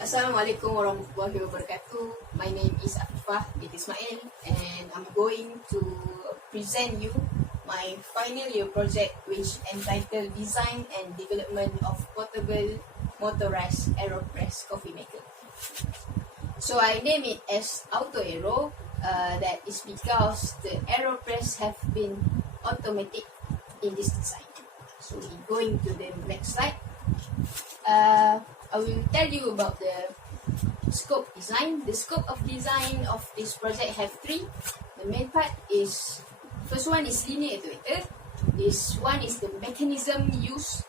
Assalamualaikum warahmatullahi wabarakatuh. My name is Afifah bin Ismail and I'm going to present you my final year project which entitled Design and Development of Portable Motorized Aeropress Coffee Maker. So I name it as Auto Aero. That is because the aeropress have been automatic in this design. So we're going to the next slide. I will tell you about the scope design. The scope of design of this project have three. The main part is, first one is linear actuator. This one is the mechanism used,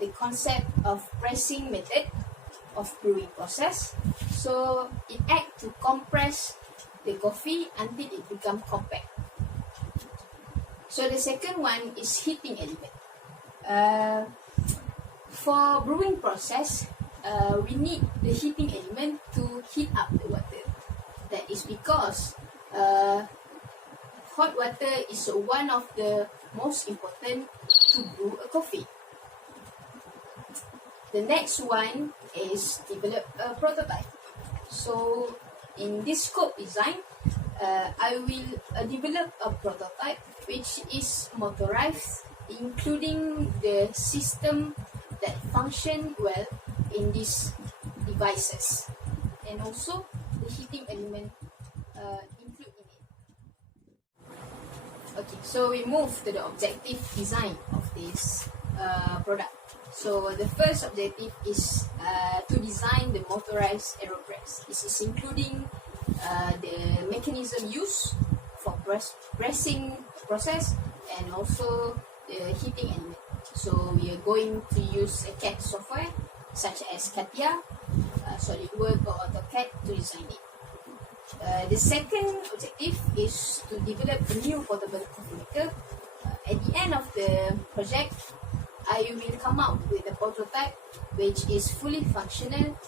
the concept of pressing method of brewing process. So it acts to compress the coffee until it becomes compact. So the second one is heating element. For brewing process, we need the heating element to heat up the water. That is because hot water is one of the most important to brew a coffee. The next one is develop a prototype. So in this scope design, I will develop a prototype which is motorized, including the system that function well in these devices, and also the heating element included in it. Okay, so we move to the objective design of this product. So the first objective is to design the motorized aeropress. This is including the mechanism used for pressing process and also the heating element. So we are going to use a CAD software such as CATIA, SolidWorks or AutoCAD to design it. The second objective is to develop a new portable coffee maker. At the end of the project, I will come out with a prototype which is fully functional,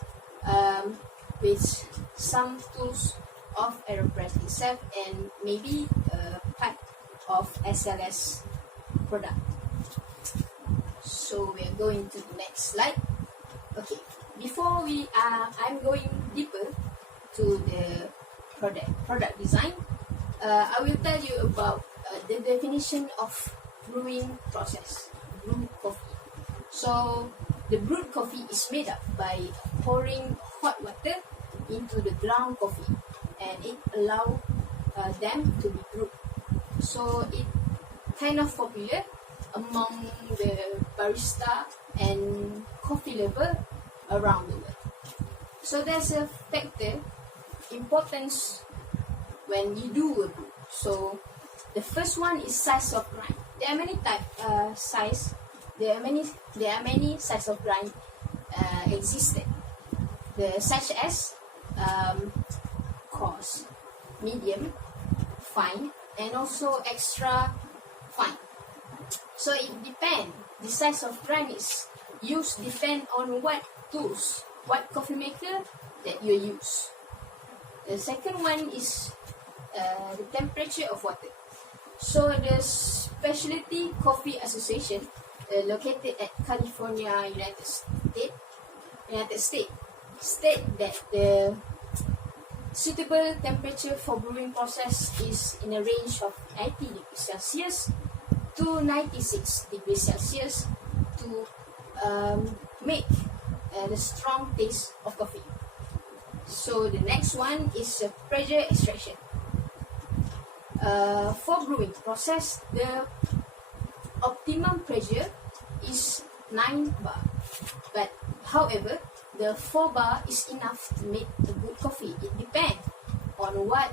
with some tools of aeropress itself and maybe a part of SLS product. So we are going to the next slide. Okay, before I'm going deeper to the product design. I will tell you about the definition of brewing process, brewed coffee. So the brewed coffee is made up by pouring hot water into the ground coffee, and it allows them to be brewed. So it kind of popular among the barista and coffee lover around the world. So there's a factor importance when you do a brew. So the first one is size of grind. There are many size. There are many size of grind existed. Such as coarse, medium, fine, and also extra fine. So it depends. The size of grind is used depend on what tools, what coffee maker that you use. The second one is the temperature of water. So the Specialty Coffee Association, located at California, United States, state that the suitable temperature for brewing process is in a range of 90 degrees Celsius to 96 degrees Celsius to make the strong taste of coffee. So the next one is pressure extraction. For brewing process, the optimum pressure is 9 bar. But however, the 4 bar is enough to make a good coffee. It depends on what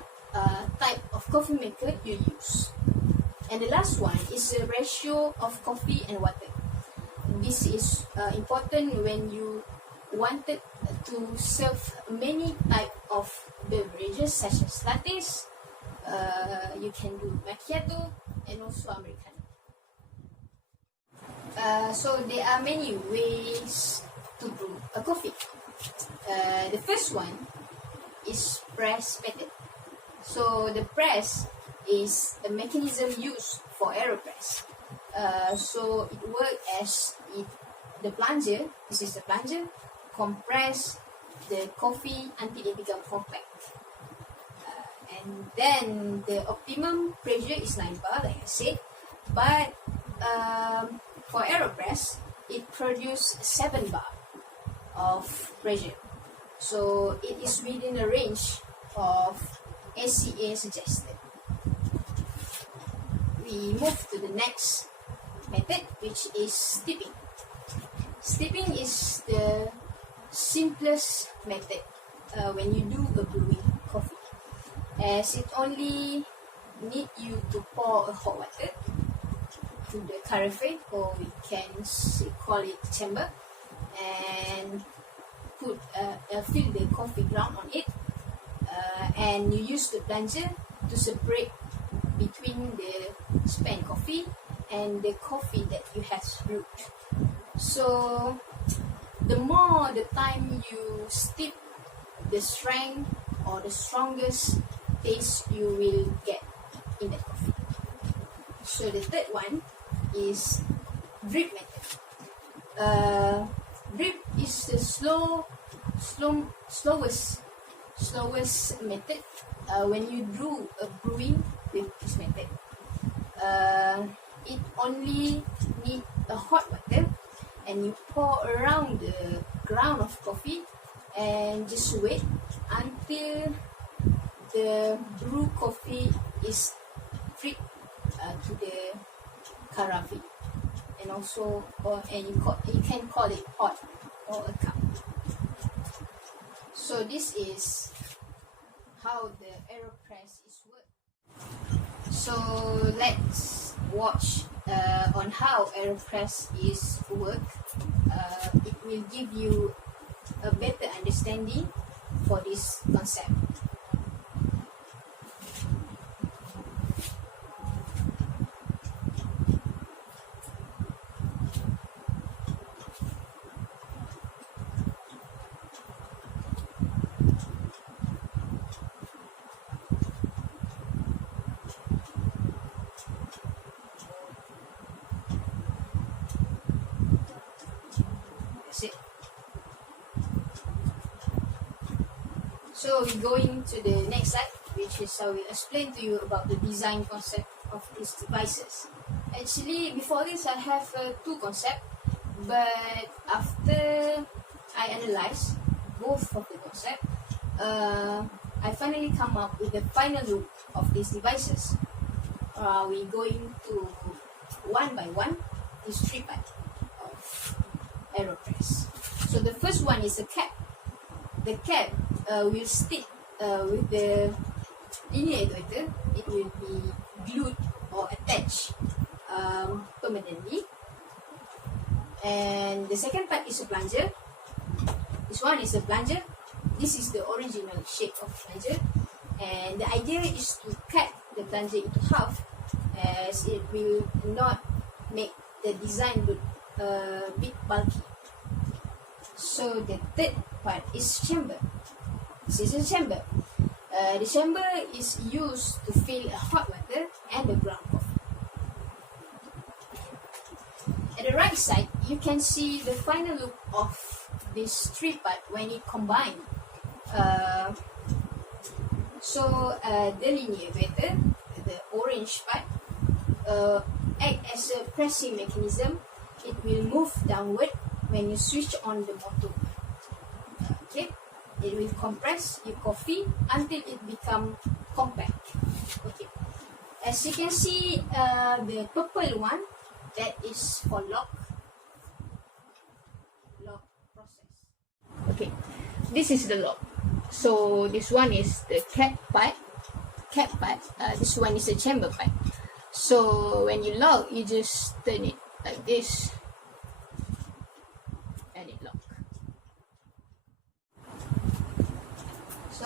type of coffee maker you use. And the last one is the ratio of coffee and water. This is important when you wanted to serve many type of beverages such as lattes. You can do macchiato and also Americano. So there are many ways to brew a coffee. The first one is press method. So the press is a mechanism used for aeropress. So it works as if the plunger, this is the plunger, compress the coffee until it becomes compact. And then the optimum pressure is 9 bar, like I said. But for aeropress, it produces 7 bar of pressure. So it is within the range of SCA suggested. We move to the next method, which is steeping. Steeping is the simplest method when you do a brewing coffee, as it only need you to pour a hot water to the carafe, or we can call it chamber, and put fill the coffee ground on it, and you use the plunger to separate between the spent coffee and the coffee that you have brewed. So the more the time you steep, the strength or the strongest taste you will get in that coffee. So the third one is drip method. Drip is the slowest method when you do a brewing with this method. It only need a hot water, and you pour around the ground of coffee and just wait until the brew coffee is drip to the carafe, and also you can call it pot or a cup. So this is how the aeropress is work. So let's watch on how aeropress is work. It will give you a better understanding for this concept. So we're going to the next slide, which is I will explain to you about the design concept of these devices. Actually, before this I have two concepts, but after I analyze both of the concepts, I finally come up with the final look of these devices. We're going to one by one these three parts of aeropress. So the first one is a cap. The cap will stick with the linear actuator. It will be glued or attached permanently. And the second part is a plunger. This one is a plunger. This is the original shape of plunger, and the idea is to cut the plunger into half, as it will not make the design look a bit bulky. So the third part is chamber. This is a chamber. The chamber is used to fill a hot water and the ground coffee. At the right side, you can see the final look of this three part when it combined. The linear actuator, the orange part, act as a pressing mechanism. It will move downward when you switch on the motor. Okay, it will compress your coffee until it becomes compact. Okay, as you can see, the purple one, that is for lock process. Okay, this is the lock. So this one is the cap part. This one is the chamber part. So when you lock, you just turn it like this, and it locks. So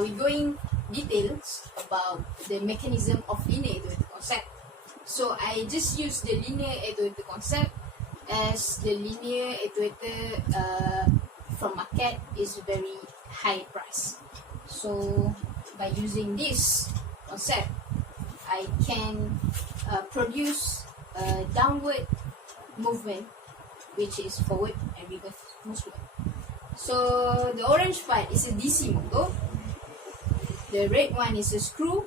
we're going details about the mechanism of linear actuator concept. So I just use the linear actuator concept, as the linear actuator from market is very high price. So by using this concept, I can produce a downward movement, which is forward and reverse movement. So the orange part is a DC motor, the red one is a screw,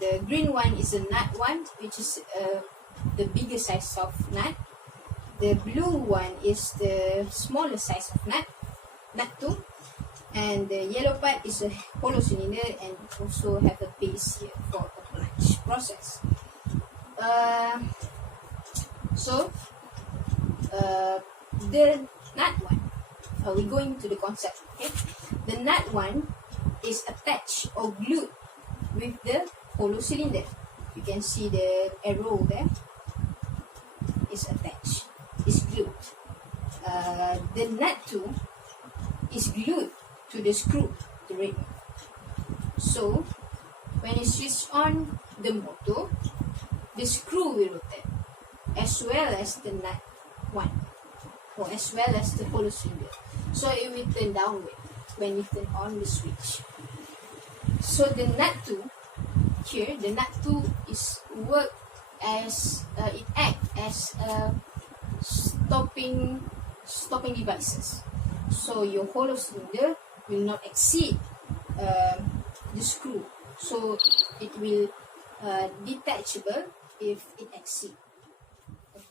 the green one is a nut one, which is the bigger size of nut. The blue one is the smaller size of nut 2, and the yellow part is a hollow cylinder and also have a base here for a plunge process. The nut one, we're going to the concept. Okay, the nut one is attached or glued with the hollow cylinder. You can see the arrow there is attached, is glued. The nut 2 is glued to the screw, the red one. So when you switch on the motor, the screw will rotate as well as the nut 1, or as well as the hollow cylinder. So it will turn downward when you turn on the switch. So the nut 2 here, the nut 2 is work as it acts as stopping devices. So your hollow cylinder will not exceed the screw. So it will detachable if it exceeds. Okay.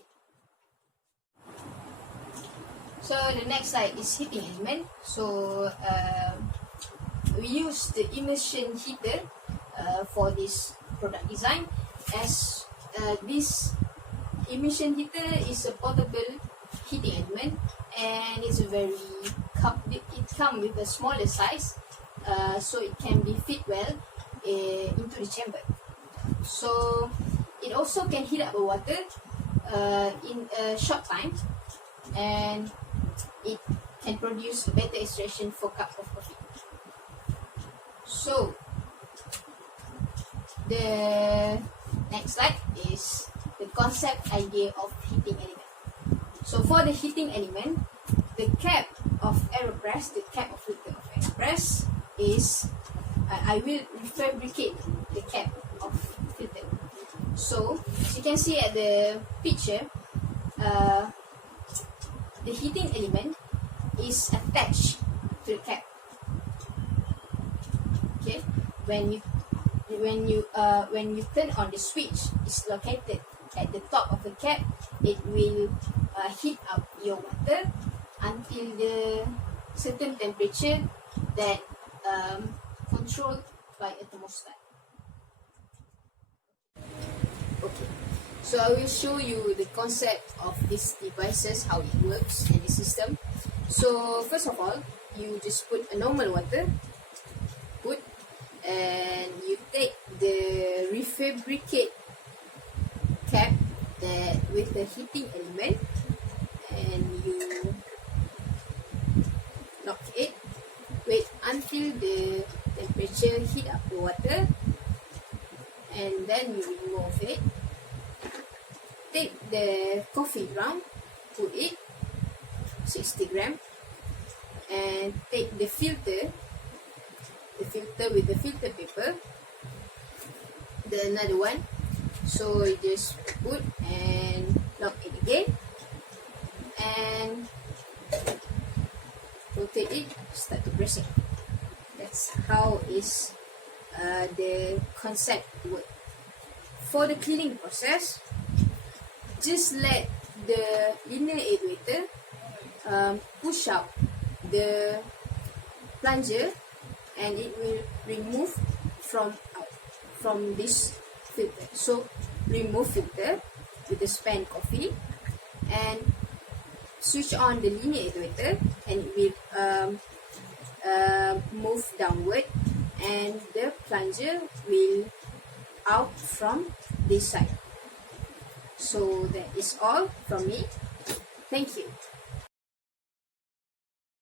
So the next slide is heating element. So we use the immersion heater for this product design, as this immersion heater is a portable heating element, and it's it comes with a smaller size, so it can be fit well into the chamber. So it also can heat up the water in a short time, and it can produce a better extraction for cup of coffee. So the next slide is the concept idea of heating element. So for the heating element, the cap of aeropress, the cap of filter of aeropress is, I will refabricate the cap of filter. So as you can see at the picture, the heating element is attached to the cap. Okay, when you turn on the switch, it's located at the top of the cap. It will heat up your water until the certain temperature that controlled by a thermostat. Okay, so I will show you the concept of these devices, how it works, and the system. So first of all, you just put a normal water, and you take the refabricate cap with the heating element, and you lock it. Wait until the temperature heat up the water, and then you remove it. Take the coffee ground, put it 60 grams, and take the filter with the filter paper, another one. So you just put and lock it again, and rotate it, start to press it. That's how is the concept work. For the cleaning process, just let the linear actuator push out the plunger, and it will remove from this filter. So remove filter with the spent coffee, and switch on the linear actuator, and it will move downward, and the plunger will out from this side. So that is all from me. Thank you.